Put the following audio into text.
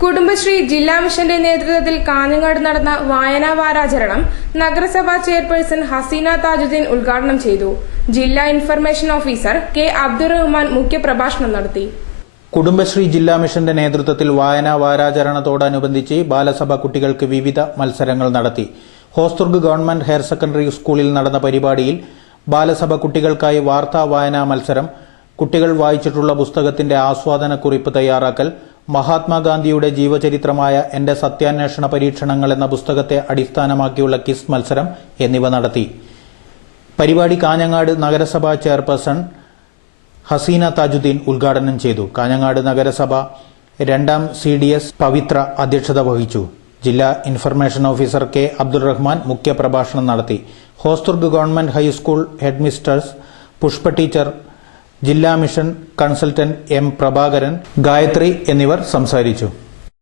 കുടുംബശ്രീ ജില്ലാ മിഷന്റെ നേതൃത്വത്തിൽ കാഞ്ഞങ്ങാട് നടന്ന വായനാ വാരാചരണം നഗരസഭാ ചെയർപേഴ്സൺ ഹസീന താജുദ്ദീൻ ഉദ്ഘാടനം ചെയ്തു. ജില്ലാ ഇൻഫർമേഷൻ ഓഫീസർ കെ അബ്ദുറഹ്മാൻ മുഖ്യപ്രഭാഷണം നടത്തി. കുടുംബശ്രീ ജില്ലാ മിഷന്റെ നേതൃത്വത്തിൽ വായനാ വാരാചരണത്തോടനുബന്ധിച്ച് ബാലസഭ കുട്ടികൾക്ക് വിവിധ മത്സരങ്ങൾ നടത്തി. ഹോസ്ദുർഗ് ഗവൺമെന്റ് ഹയർ സെക്കൻഡറി സ്കൂളിൽ നടന്ന പരിപാടിയിൽ ബാലസഭ കുട്ടികൾക്കായി വാർത്താ വായനാ മത്സരം, കുട്ടികൾ വായിച്ചിട്ടുള്ള പുസ്തകത്തിന്റെ ആസ്വാദനക്കുറിപ്പ് തയ്യാറാക്കൽ, മഹാത്മാഗാന്ധിയുടെ ജീവചരിത്രമായ എന്റെ സത്യാന്വേഷണ പരീക്ഷണങ്ങൾ എന്ന പുസ്തകത്തെ അടിസ്ഥാനമാക്കിയുള്ള ക്വിസ് മത്സരം എന്നിവ നടത്തി. പരിപാടി കാഞ്ഞങ്ങാട് നഗരസഭാ ചെയർപേഴ്സൺ ഹസീന താജുദ്ദീൻ ഉദ്ഘാടനം ചെയ്തു. കാഞ്ഞങ്ങാട് നഗരസഭ 2ാം CDS പവിത്ര അധ്യക്ഷത വഹിച്ചു. ജില്ലാ ഇൻഫർമേഷൻ ഓഫീസർ കെ അബ്ദുറഹ്മാൻ മുഖ്യപ്രഭാഷണം നടത്തി. Hosdurg government high school headmistress Pushpa teacher, ജില്ലാ mission consultant M Prabhakaran, Gayathri എന്നിവർ സംസാരിച്ചു.